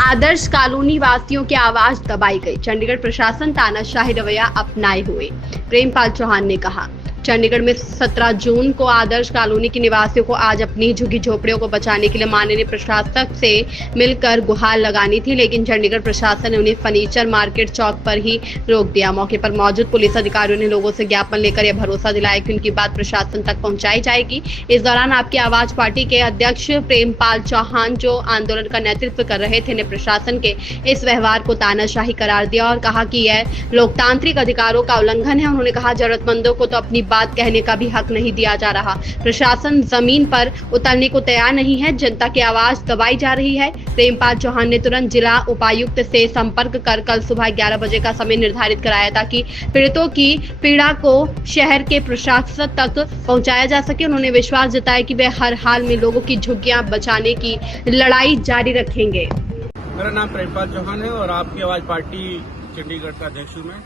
आदर्श colony वासियों की आवाज दबाई गई। चंडीगढ़ प्रशासन तानाशाही रवैया अपनाए हुए। प्रेमपाल चौहान ने कहा, चंडीगढ़ में 17 जून को आदर्श कॉलोनी के निवासियों को आज अपनी झुग्गी झोपड़ियों को बचाने के लिए माननीय प्रशासक से मिलकर गुहार लगानी थी, लेकिन चंडीगढ़ प्रशासन ने उन्हें फर्नीचर मार्केट चौक पर ही रोक दिया। मौके पर मौजूद पुलिस अधिकारियों ने लोगों से ज्ञापन लेकर यह भरोसा दिलाया कि उनकी बात प्रशासन तक पहुंचाई जाएगी। इस दौरान आपकी आवाज पार्टी के अध्यक्ष प्रेमपाल चौहान, जो आंदोलन का नेतृत्व कर रहे थे, ने प्रशासन के इस व्यवहार को तानाशाही करार दिया और कहा कि यह लोकतांत्रिक अधिकारों का उल्लंघन है। उन्होंने कहा, जरूरतमंदों को तो अपनी बात कहने का भी हक नहीं दिया जा रहा। प्रशासन जमीन पर उतरने को तैयार नहीं है, जनता की आवाज दबाई जा रही है। प्रेमपाल चौहान ने तुरंत जिला उपायुक्त से संपर्क कर कल सुबह 11 बजे का समय निर्धारित कराया ताकि पीड़ितों की पीड़ा को शहर के प्रशासन तक पहुंचाया जा सके। उन्होंने विश्वास जताया कि वे हर हाल में लोगों की झुग्गियां बचाने की लड़ाई जारी रखेंगे। मेरा नाम प्रेमपाल चौहान है और आपकी आवाज पार्टी चंडीगढ़ का अध्यक्ष हूँ मैं।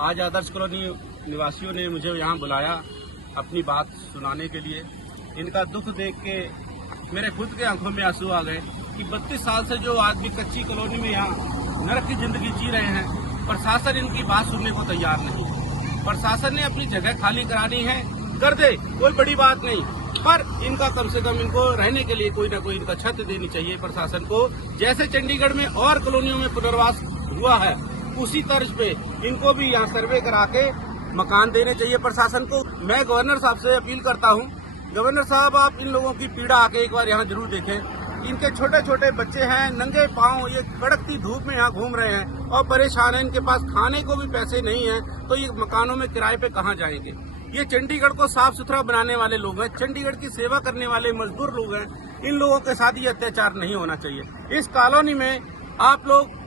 आज आदर्श कॉलोनी निवासियों ने मुझे यहाँ बुलाया अपनी बात सुनाने के लिए। इनका दुख देख के मेरे खुद के आंखों में आंसू आ गए कि 32 साल से जो आदमी कच्ची कॉलोनी में यहाँ नरक की जिंदगी जी रहे हैं, प्रशासन इनकी बात सुनने को तैयार नहीं। प्रशासन ने अपनी जगह खाली करानी है, कर दे, कोई बड़ी बात नहीं, पर इनका कम से कम इनको रहने के लिए कोई ना कोई इनका छत देनी चाहिए प्रशासन को। जैसे चंडीगढ़ में और कॉलोनियों में पुनर्वास हुआ है, उसी तर्ज पे इनको भी यहाँ सर्वे करा के मकान देने चाहिए प्रशासन को। मैं गवर्नर साहब से अपील करता हूँ, गवर्नर साहब आप इन लोगों की पीड़ा आके एक बार यहाँ जरूर देखें। इनके छोटे छोटे बच्चे हैं, नंगे पांव ये कड़कती धूप में यहाँ घूम रहे हैं और परेशान हैं। इनके पास खाने को भी पैसे नहीं है, तो ये मकानों में किराए पे कहाँ जाएंगे। ये चंडीगढ़ को साफ सुथरा बनाने वाले लोग हैं, चंडीगढ़ की सेवा करने वाले मजदूर लोग हैं। इन लोगों के साथ ये अत्याचार नहीं होना चाहिए। इस कॉलोनी में आप लोग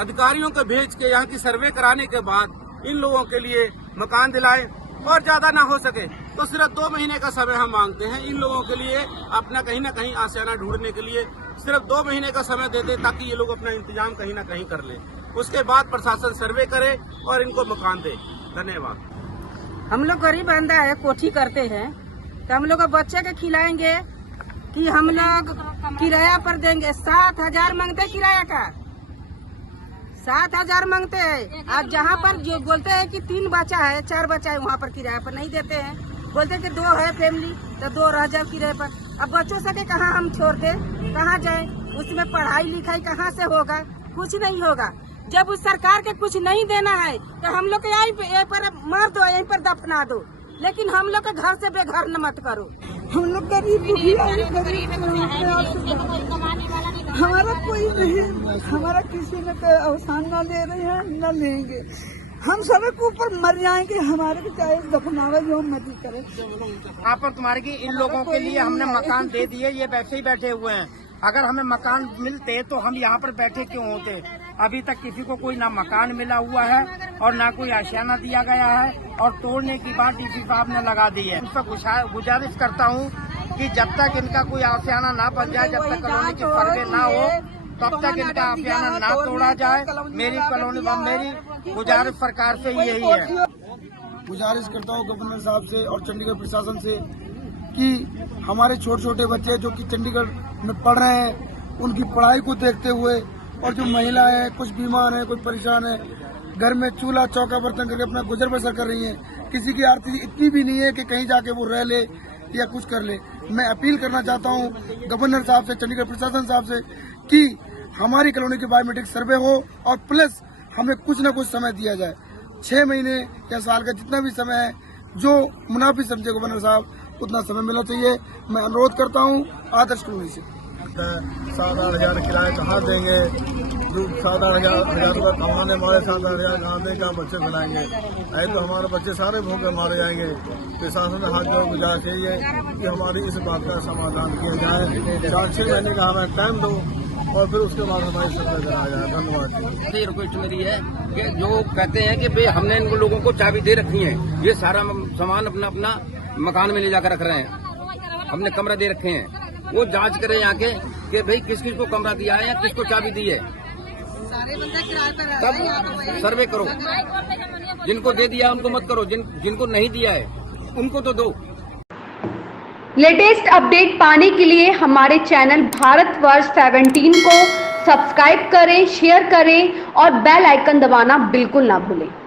अधिकारियों को भेज के यहाँ की सर्वे कराने के बाद इन लोगों के लिए मकान दिलाए और ज्यादा ना हो सके तो सिर्फ 2 महीने का समय हम मांगते हैं इन लोगों के लिए। अपना कहीं ना कहीं आशियाना ढूंढने के लिए सिर्फ 2 महीने का समय दे दे ताकि ये लोग अपना इंतजाम कहीं ना कहीं कर ले। उसके बाद प्रशासन सर्वे करे और इनको मकान दे। धन्यवाद। हम लोग गरीब बंदा है, कोठी करते हैं, तो हम लोग बच्चे के खिलाएंगे कि हम लोग किराया पर देंगे। 7,000 मांगते किराया का, 7,000 मांगते हैं। आज जहाँ पर जो बोलते हैं कि 3 बच्चा है, 4 बच्चा है, वहाँ पर किराया पर नहीं देते हैं। बोलते हैं कि 2 है फैमिली तो 2 रह जाओ किराए पर। अब बच्चों सके कहाँ हम छोड़ दे, कहाँ जाए? उसमें पढ़ाई लिखाई कहाँ से होगा? कुछ नहीं होगा। जब उस सरकार के कुछ नहीं देना है तो हम लोग को यहीं पर मार दो, यहीं पर दफना दो, लेकिन हम लोग के घर से बेघर न मत करो। हम लोग गरीब हमारा कोई नहीं, हमारा किसी ने अवसान न ले रहे हैं, न लेंगे। हम सब के ऊपर मर जाएंगे, हमारे को चाहे दफनावा जो मर्जी करे। यहाँ पर तुम्हारे की इन लोगों के लिए हमने मकान दे दिए, ये वैसे ही बैठे हुए हैं। अगर हमें मकान मिलते तो हम यहाँ पर बैठे क्यों होते? अभी तक किसी को कोई ना मकान मिला हुआ है और ना कोई आशियाना दिया गया है, और तोड़ने की बात डीसी साहब ने लगा दी है। उस पर गुजारिश करता हूँ कि जब तक इनका कोई आशियाना ना बन जाए, जब तक कॉलोनी की सर्वे ना हो, तब तक इनका आशियाना ना तोड़ा जाए। मेरी गुजारिश सरकार से यही है। गुजारिश करता हूँ गवर्नर साहब से और चंडीगढ़ प्रशासन से कि हमारे छोटे छोटे बच्चे जो कि चंडीगढ़ में पढ़ रहे हैं, उनकी पढ़ाई को देखते हुए, और जो महिलाएं हैं, कुछ बीमार हैं, कुछ परेशान है, घर में चूल्हा चौका बर्तन करके अपना गुजर बसर कर रही हैं। किसी की आर्थिक इतनी भी नहीं है कि कहीं जाके वो रह ले या कुछ कर ले। मैं अपील करना चाहता हूँ गवर्नर साहब से, चंडीगढ़ प्रशासन साहब से कि हमारी कॉलोनी की बायोमेट्रिक सर्वे हो और प्लस हमें कुछ न कुछ समय दिया जाए। 6 महीने या साल का जितना भी समय है, जो मुनाफी समझे गवर्नर साहब, उतना समय मिलना चाहिए। मैं अनुरोध करता हूँ आदर्श कॉलोनी से। 7,000 किराया कहाँ देंगे? जो 7,000 रुपये कमाने वाले 7,000 कहाँ देंगे? कहाँ बच्चे बनाएंगे? ऐसे तो हमारे बच्चे सारे भूखे मारे जाएंगे। प्रशासन से हाथ जोड़ गुजारिश चाहिए कि हमारी इस बात का समाधान किया जाए। 4-6 महीने का हमें टाइम दो और फिर उसके बाद हमारी सर्वे कराया जाए। धन्यवाद। ये रिक्वेस्ट मेरी है कि जो कहते हैं कि भाई हमने इनको लोगों को चाबी दे रखी है, ये सारा सामान अपना अपना मकान में ले जाकर रख रहे हैं, हमने कमरा दे रखे हैं, वो जांच करें आके कि भाई किस किस को कमरा दिया है या किसको चाबी दी है, तब सर्वे करो। जिनको दे दिया उनको मत करो, जिनको नहीं दिया है उनको तो दो। लेटेस्ट अपडेट पाने के लिए हमारे चैनल भारतवर्ष 17 को सब्सक्राइब करें, शेयर करें और बेल आइकन दबाना बिल्कुल ना भूलें।